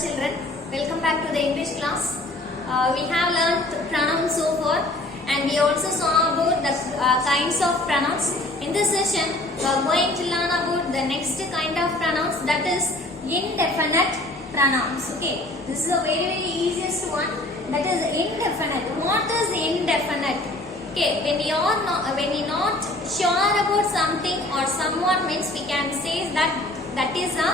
children, welcome back to the English class. We have learned pronouns so far and we also saw about the kinds of pronouns. In this session, we are going to learn about the next kind of pronouns, that is indefinite pronouns. Okay, this is a very easiest one, that is indefinite. What is indefinite? Okay, when we not sure about something or someone means we can say that is a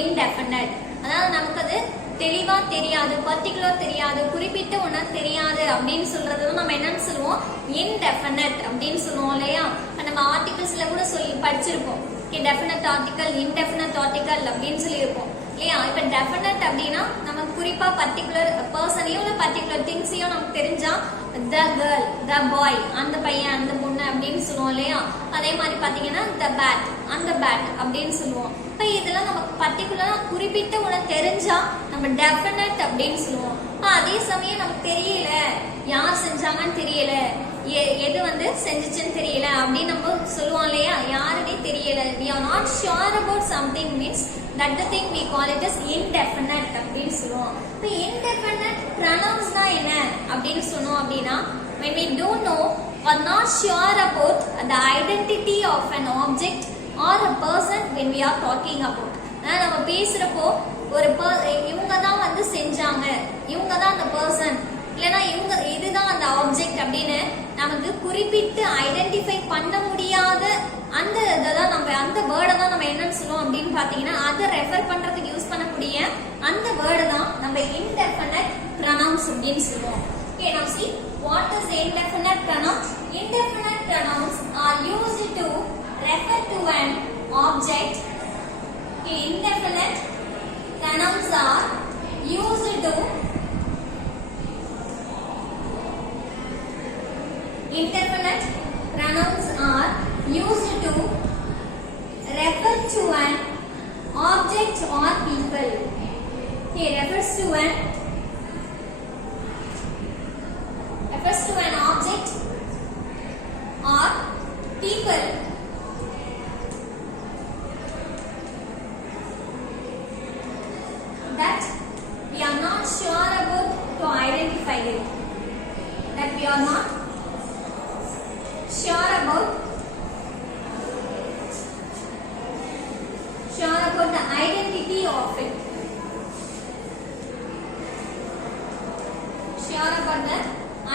indefinite. அதாவது நமக்கு அது தெளிவா தெரியாது, particular தெரியாது, குறிப்பிட்ட ஒண்ணு தெரியாது அப்படினு சொல்றது நம்ம என்னன்னு சொல்லுவோம், indefinite அப்படினு சொல்லுவோம் இல்லையா? நம்ம ஆர்டிகல்ஸ்ல கூட சொல்லி படிச்சிருப்போம். Okay, definite article, indefinite article அப்படினு சொல்லி இருப்போம் இல்லையா? இப்ப டெஃபினட் அப்படினா நமக்கு குறிப்பா பர்టిక్యులர் பர்சனையோ இல்ல பர்టిక్యులர் திங்ஸையோ நமக்கு தெரிஞ்சா the girl, the boy, அந்த பையன் அந்த பொண்ணு அப்படினு சொல்லுவோம் இல்லையா? அதே மாதிரி பாத்தீங்கன்னா the bat, அந்த bat அப்படினு சொல்லுவோம். இப்ப இதெல்லாம் நமக்கு பர்టిక్యుலரா குறிப்பிட்ட ஒண்ணு தெரிஞ்சா நம்ம டெஃபினட் அப்படினு சொல்லுவோம். அதே சமயம் நமக்கு தெரியல, யார் செஞ்சாங்கன்னு தெரியல, எது செஞ்சுச்சுன்னு தெரியல அப்படின்னு நம்ம சொல்லுவோம் இல்லையா? யாருனே தெரியல, we are not sure about something means that the thing we call it as indefinite அப்படின்னு சொல்லுவோம். இப்போ indefinite pronouns தான் என்ன அப்படின்னு சொன்னோம் அப்படின்னா, when we don't know or not sure about the identity of an object or a person when we are talking about. நம்ம பேசுறப்போ ஒரு இவங்க தான் செஞ்சாங்க, இவங்க தான் அந்த பர்சன், இல்லனா இவங்க இதுதான் அந்த ஆப்ஜெக்ட் அப்படின்னு நமக்கு குறிப்பிட்டு ஐடென்டிஃபை பண்ண முடியாத அந்த இததான் நம்ம அந்த வேர்டை தான் நம்ம என்னன்னு சொல்லுவோம் அப்படின்னு பாத்தீங்கன்னா, அதை ரெஃபர் பண்றதுக்கு யூஸ் பண்ணக்கூடிய அந்த வேர்டை தான் நம்ம indefinite pronouns அப்படின்னு சொல்லுவோம். Okay, now see what is indefinite pronouns? Indefinite pronouns are used to refer to an object. Okay, indefinite pronouns are used to indefinite pronouns are used to refer to an object or people. Okay, refers to an object or people that we are not sure about to identify it. That we are not sure about the identity of it. Sure about the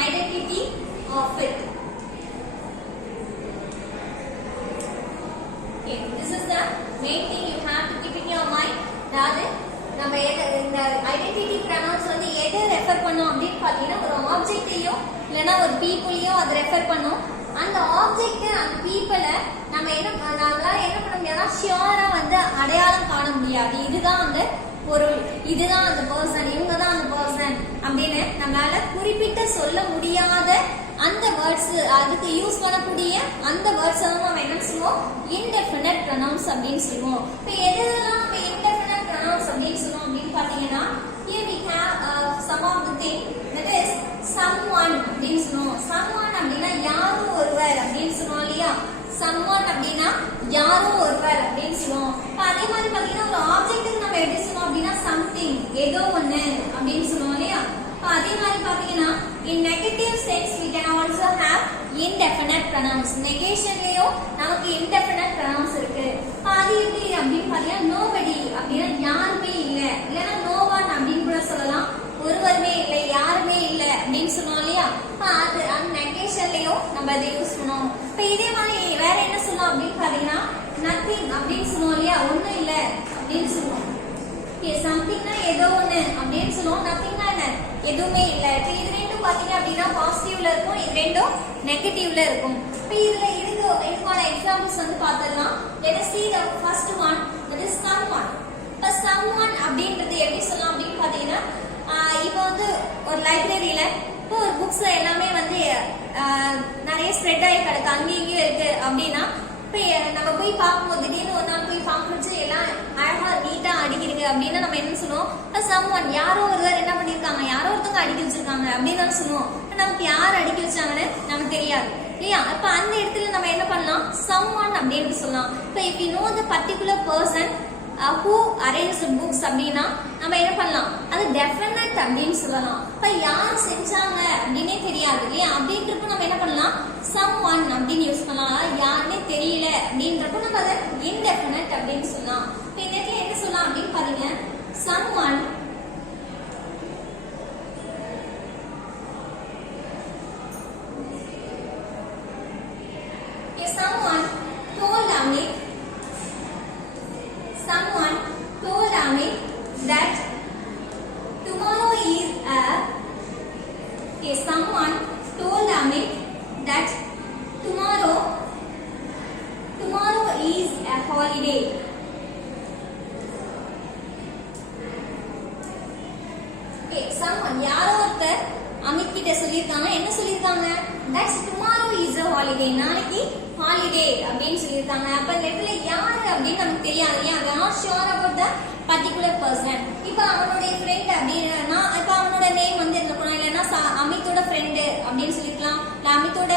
identity of it. Okay, this is the main thing you have to keep in your mind. அதாவது நம்ம இந்த identity pronounce எதை refer பண்ணோம் அப்படின்னு பாத்தீங்கன்னா, ஒரு ஆப்ஜெக்டையோ இல்லைன்னா ஒரு பீப்புளையோ அதை ரெஃபர் பண்ணோம். அந்த ஆப்ஜெக்ட் அந்த பீப்புளை நம்மளால என்ன பண்ண முடியாதுன்னா ஷியோரா அடையாளம் காண முடியாது. இதுதான் அந்த பொருள், இதுதான் அந்த பர்சன், இவங்க தான் அந்த பர்சன் அப்படின்னு நம்மளால குறிப்பிட்ட சொல்ல முடியாத அந்த வேர்ட்ஸ், அதுக்கு யூஸ் பண்ணக்கூடிய அந்த வேர்ட்ஸ் நம்ம என்ன சொல்லுவோம், indefinite pronouns அப்படின்னு சொல்லுவோம். இப்போ எதெல்லாம் நம்ம indefinite pronouns அப்படின்னு சொல்லுவோம் அப்படின்னு பாத்தீங்கன்னா, here we have some of the thing, that is someone அப்படின்னு சொல்லுவோம். someone அப்படின்னா யாரோ ஒருவர் அப்படின்னு சொல்லுவோம் இல்லையா? someone அப்படின்னா யாரோ ஒருவர் அப்படின்னு சொல்லுவோம். அதே மாதிரி பாத்தீங்கன்னா ஒரு ஆப்ஜெக்ட்டுக்கு நம்ம எப்படி சொல்லுவோம் அப்படின்னா something, ஏதோ ஒண்ணு அப்படின்னு சொல்லுவோம் இல்லையா? அதே மாதிரி பாத்தீங்கன்னா in negative sense we can also have indefinite pronouns. நெகேஷன்லயோ நமக்கு indefinite pronouns இருக்கு. அது எப்படி அப்படின்னு பாத்தீங்கன்னா nobody அப்படின்னா யாருமே இல்ல, இல்லனா no one அப்படின்னு கூட சொல்லலாம். ஒருவருமே இல்லை, யாருமே இல்லை அப்படின்னு சொன்னோம் இல்லையா? அது அந்த நெகேஷன்லயோ நம்ம அதை யூஸ் பண்ணுவோம். இப்ப இதே மாதிரி வேற என்ன சொல்லலாம் அப்படின்னு பாத்தீங்கன்னா nothing அப்படின்னு சொல்லுவோம் இல்லையா? ஒண்ணும் இல்ல அப்படின்னு சொல்லுவோம். சம்திங்னா ஏதோ ஒண்ணு அப்படின்னு சொல்லுவோம். நத்திங்னா என்ன, எதுவுமே இல்ல. இப்ப இது ரெண்டும் பாத்தீங்க அப்படின்னா பாசிட்டிவ்ல இருக்கும், இது ரெண்டும் நெகட்டிவ்ல இருக்கும். இப்ப இதுக்கான examples பாத்துடலாம். let us see the first one, that is someone. இப்ப someone அப்படின்றது எப்படி சொல்லலாம் அப்படின்னு பாத்தீங்கன்னா, இப்போ ஒரு லைப்ரரியில இப்போ ஒரு புக்ஸ் எல்லாமே நிறைய ஸ்ப்ரெட் ஆகி கிடக்கு, அங்கேயும் இங்கேயும் இருக்கு அப்படின்னா, இப்ப நம்ம போய் பார்க்கும்போது திடீர்னு ஒரு நாள் போய் பார்க்கணும் எல்லாம் அழகா நீட்டா அடிக்கிறீங்க அப்படின்னா நம்ம என்ன சொல்லுவோம், someone, யாரோ ஒருவர் என்ன பண்ணிருக்காங்க, யாரோ ஒருத்தவங்க அடிக்க வச்சிருக்காங்க அப்படின்னு சொல்லுவோம். நமக்கு யார் அடிக்க வச்சாங்கன்னு நமக்கு தெரியாது இல்லையா? அப்ப அந்த இடத்துல நம்ம என்ன பண்ணலாம், someone அப்படின்னு சொல்லலாம். இப்ப if you know the particular person who arranged books அப்படின்னா நம்ம என்ன பண்ணலாம், ஒரு டெஃபினட் அப்படின்னு சொல்லலாம். இப்ப யார் செஞ்சாங்க அப்படின்னே தெரியாது இல்லையா, அப்படின்றப்ப நம்ம என்ன பண்ணலாம், someone அப்படின்னு யூஸ் பண்ணலாம். யாருன்னே தெரியல அப்படின்றப்ப நம்ம அதை இன்டெஃபினட் அப்படின்னு சொல்லலாம். இப்ப இந்த இடத்துல என்ன சொல்லலாம் அப்படின்னு பாருங்க, someone told Amit that tomorrow is a someone told Amit that tomorrow is a holiday. Someone யாரோ ஒருத்தர் அமித் கிட்ட சொல்லிருக்காங்க. என்ன சொல்லிருக்காங்க, that tomorrow is a holiday, நாளைக்கு ஹாலிடே அப்படின்னு சொல்லியிருக்காங்க. அப்ப இந்த இடத்துல யாரு அப்படின்னு நமக்கு தெரியாது. ஏன் not sure about the particular person. இப்ப அவனுடைய ஃப்ரெண்ட் அப்படின்னா இப்ப அவனோட நேம் வந்து இருக்கணும், இல்லைன்னா அமித்தோட ஃப்ரெண்டு அப்படின்னு சொல்லிருக்கலாம், இல்ல அமித்தோட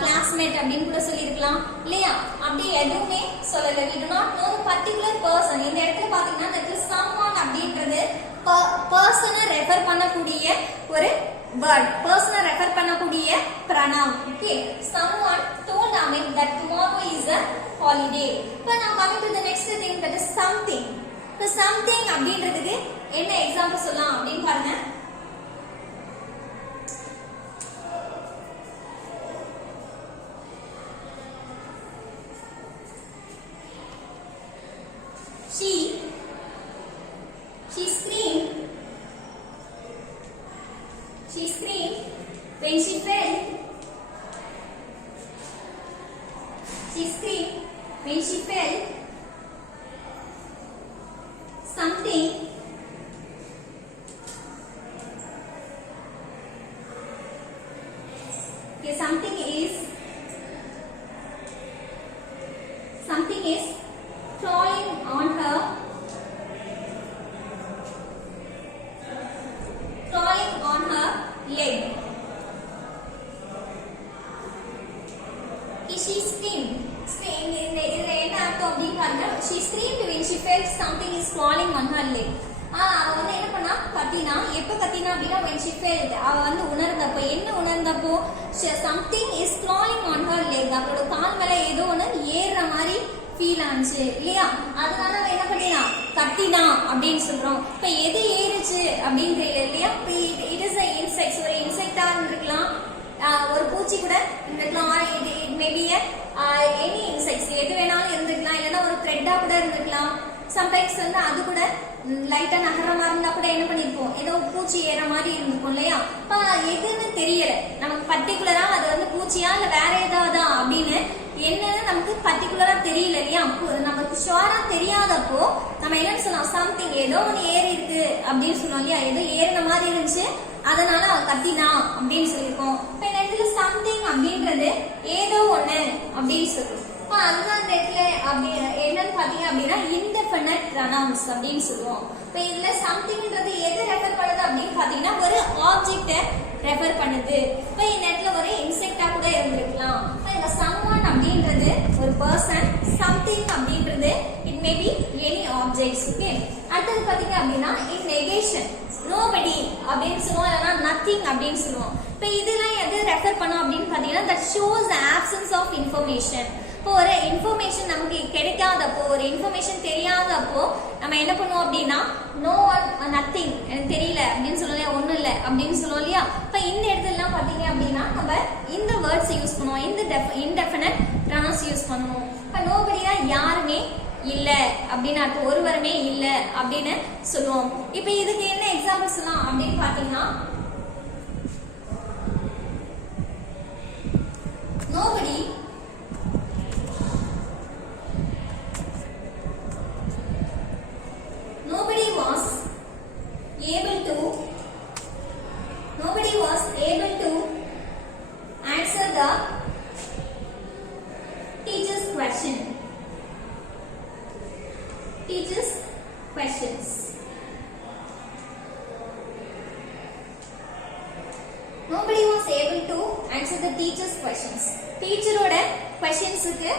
கிளாஸ்மேட் அப்படின்னு கூட சொல்லிருக்கலாம் இல்லையா. அப்படி எதுவுமே சொல்லல. we do not know the particular person. இந்த இடத்துல பாத்தீங்கன்னா that is someone அப்படின்றது பர்சனை ரெஃபர் பண்ணக்கூடிய ஒரு word, person refer பண்ணக்கூடிய pronoun. Okay, someone told Amit that tomorrow is a holiday. But now coming to the next thing, that is something. So something அப்படின்றதுக்கு என்ன எக்ஸாம்பிள் சொல்லலாம் அப்படின்னு பாருங்க. She screamed when she fell. She screamed when she fell. Something is crawling on her leg. She screamed. She screamed when she felt something is crawling on her leg. அவ வந்து என்ன பண்ணா, கத்தினா. எப்ப கத்தினா அப்படின்னா when she felt, அவ வந்து உணர்ந்தப்போ. என்ன உணர்ந்தப்போ, something is crawling on her leg. அவளோட கால் மேல ஏதோ ஒன்று ஏறுற மாதிரி ஃபீல் ஆச்சு இல்லையா. அதனால அவ என்ன பண்ணினா, கத்தினா அப்படின்னு சொல்றோம். இப்ப எது ஏறுச்சு அப்படின்னு தெரியல இல்லையா. It is a insect. ஒரு இன்செக்டா இருந்திருக்கலாம், ஒரு பூச்சி கூட இருந்திருக்கலாம், it may be any insects, எது வேணாலும் இருந்திருக்கலாம், இல்லைன்னா ஒரு த்ரெட்டா கூட இருந்திருக்கலாம். சம்டைம்ஸ் வந்து அது கூட லைட்டா நகர மாதிரி இருந்தா கூட என்ன பண்ணிருப்போம், ஏதோ பூச்சி ஏற மாதிரி இருந்திருக்கும் இல்லையா. எதுன்னு தெரியல நமக்கு பர்டிகுலரா, அது வந்து பூச்சியா இல்ல வேற ஏதாவதா அப்படின்னு என்னன்னு நமக்கு பர்டிகுலரா தெரியல இல்லையா. நமக்கு ஷுவரா தெரியாதப்போ நம்ம என்னன்னு சொல்லலாம், சம்திங் ஏதோ ஒன்று ஏறி இருக்கு அப்படின்னு சொன்னோம் இல்லையா. ஏதோ ஏறின மாதிரி இருந்துச்சு, அதனால அவ கத்தினா அப்படின்னு சொல்லியிருக்கோம். இப்ப இந்த இடத்துல சம்திங் அப்படின்றது ஏதோ ஒண்ணு அப்படின்னு சொல்லுவோம். அதுதான் இந்த இடத்துல அப்படி என்னன்னு பாத்தீங்க அப்படின்னா இன்டெஃபினட் ப்ரொனவுன்ஸ் அப்படின்னு சொல்லுவோம். இப்ப இதுல சம்திங்ன்றது எது ரெஃபர் பண்ணுது அப்படின்னு பாத்தீங்கன்னா ஒரு ஆப்ஜெக்ட ரெஃபர் பண்ணுது. இப்ப இந்த இடத்துல ஒரு இன்செக்டா கூட இருந்திருக்கலாம். இந்த someone அப்படின்றது ஒரு பர்சன், சம்திங் அப்படின்றது it may be any objects. Okay, அடுத்தது பாத்தீங்க அப்படின்னா இன் நெகேஷன் nobody அப்படின்னு சொல்லுவோம், இல்லைன்னா nothing அப்படின்னு சொல்லுவோம். இப்ப இதெல்லாம் எது ரெஃபர் பண்ணோம் அப்படின்னு பாத்தீங்கன்னா that shows the absence of information. இப்போ ஒரு இன்ஃபர்மேஷன் நமக்கு கிடைக்காதப்போ, ஒரு இன்ஃபர்மேஷன் தெரியாதப்போ நம்ம என்ன பண்ணுவோம் அப்படின்னா நோ ஒன், நத்திங், எனக்கு தெரியல அப்படின்னு சொல்லலையா, ஒன்றும் இல்லை அப்படின்னு சொல்லுவோம் இல்லையா. இப்போ இந்த இடத்துலலாம் பார்த்தீங்க அப்படின்னா நம்ம இந்த வேர்ட்ஸ் யூஸ் பண்ணுவோம், இந்த இன்டெஃபினட் ப்ரொனவுன்ஸ் யூஸ் பண்ணுவோம். இப்போ நோபடினா யாருமே இல்லை அப்படின்னு அர்த்தம், ஒருவருமே இல்லை அப்படின்னு சொல்லுவோம். இப்போ இதுக்கு என்ன எக்ஸாம்பிள் சொல்லலாம் அப்படின்னு பார்த்தீங்கன்னா nobody was able to answer the teacher's questions. Nobody was able to answer the teacher's questions. டீச்சரோட क्वेश्चंसக்கு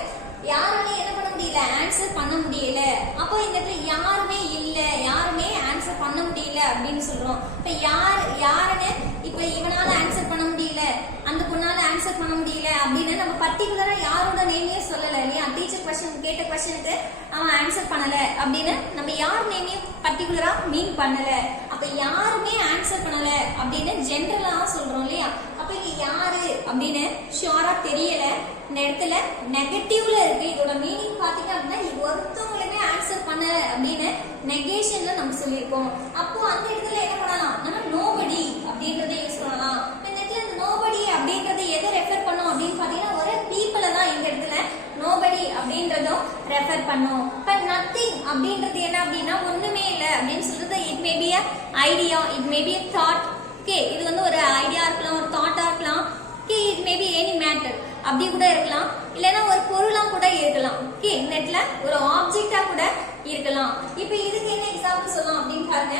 யாருமே என்ன பண்ண முடியல, ஆன்சர் பண்ண முடியல. அப்போ இந்த இடத்துல யாருமே இல்ல, யாருமே ஆன்சர் பண்ண முடியல முடியல அப்படின்னு சொல்றோம். இப்ப யாருன்னு இப்ப இவனால ஆன்சர் பண்ண முடியல, அந்த பொண்ணால ஆன்சர் பண்ண முடியல அப்படின்னு நம்ம பர்டிகுலரா யாரோட நேமையும் சொல்லல இல்லையா. டீச்சர் கொஸ்டின் கேட்ட கொஸ்டினுக்கு அவன் ஆன்சர் பண்ணல அப்படின்னு நம்ம யார் நேமையும் பர்டிகுலரா மீன் பண்ணல. அப்ப யாருமே ஆன்சர் பண்ணல அப்படின்னு ஜெனரலா சொல்றோம் இல்லையா. அப்ப இங்க யாரு அப்படின்னு ஷியோரா தெரியல. இந்த இடத்துல நெகட்டிவ்ல இருக்கு. இதோட மீனிங் பாத்தீங்க அப்படின்னா ஒருத்தவங்களுமே ஆன்சர் பண்ணல அப்படின்னு நெகேஷன்ல நம்ம சொல்லியிருக்கோம். அப்போ அந்த இடத்துல என்ன பண்ணலாம், நம்ம நோபடி அப்படின்றத யூஸ் பண்ணலாம். இந்த இடத்துல நோபடி அப்படின்றத எதை ரெஃபர் பண்ணோம் அப்படின்னு பாத்தீங்கன்னா ஒரு பீப்புளை தான் இந்த இடத்துல நோபடி அப்படின்றதும் ரெஃபர் பண்ணும். பட் நத்திங் அப்படின்றது என்ன அப்படின்னா ஒண்ணுமே இல்லை அப்படின்னு சொல்றது. It may be a idea, it may be a thought. Okay, இது வந்து ஒரு ஐடியா இருக்கலாம், ஒரு தாட்டா இருக்கலாம். Okay, it may be any matter அப்படி கூட இருக்கலாம், இல்லைன்னா ஒரு பொருளா கூட இருக்கலாம். ஓகே, இந்த இடத்துல ஒரு ஆப்ஜெக்டா கூட இருக்கலாம். இப்போ இதுக்கு என்ன எக்ஸாம்பிள் சொல்லலாம் அப்படின்னு பாருங்க.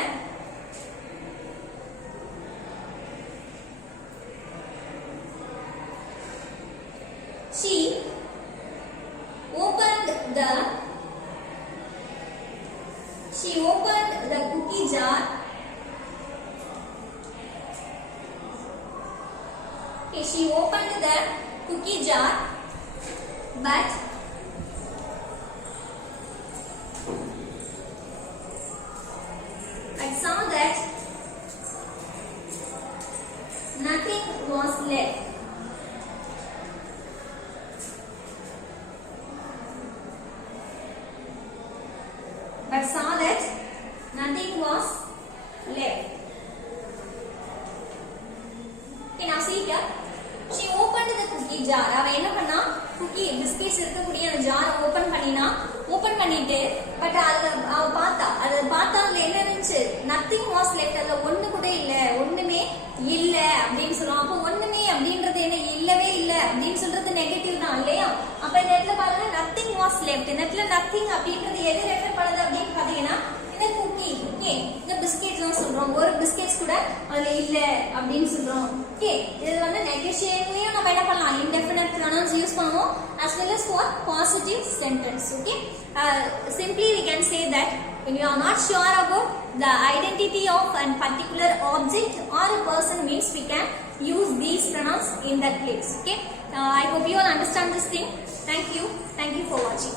She opened the cookie jar. Okay, she opened the cookie jar, but I saw that nothing was left. But saw that nothing was left. Okay, now see here. She opened the cookie jar. அவ என்ன பண்ணா, cookie biscuits இருக்கக்கூடிய அந்த ஜாரை open பண்ணிட்டு but அவ பார்த்தா அதுல என்ன இருந்துச்சு, நத்திங் வாஸ் லெஃப்ட். அதுல ஒண்ணு கூட இல்ல, ஒண்ணுமே இல்ல அப்படின்னு சொல்லுவோம். அப்போ ஒண்ணுமே அப்படின்றது என்ன, இல்லவே இல்ல அப்படின்னு சொல்றது நெகட்டிவ் தான் இல்லையா. அப்ப இந்த இடத்துல பாருங்க நத்திங் வாஸ் லெஃப்ட். இந்த இடத்துல நத்திங் அப்படின்றது எது ரெஃபர் பண்ணுது அப்படின்னு பாத்தீங்கன்னா இந்த குக்கி. ஓகே, இந்த பிஸ்கெட்ஸ் தான் சொல்றோம். ஒரு பிஸ்கெட்ஸ் கூட அதுல இல்ல அப்படின்னு சொல்றோம். ஓகே, இது வந்து நெகேஷன்லயும் நம்ம என்ன பண்ணலாம், indefinite pronouns யூஸ் பண்ணுவோம் as well as for positive sentence. Okay, simply we can say that when you are not sure about the identity of a particular object or a person means we can use these pronouns in that place. Okay, I hope you all understand this thing. Thank you for watching.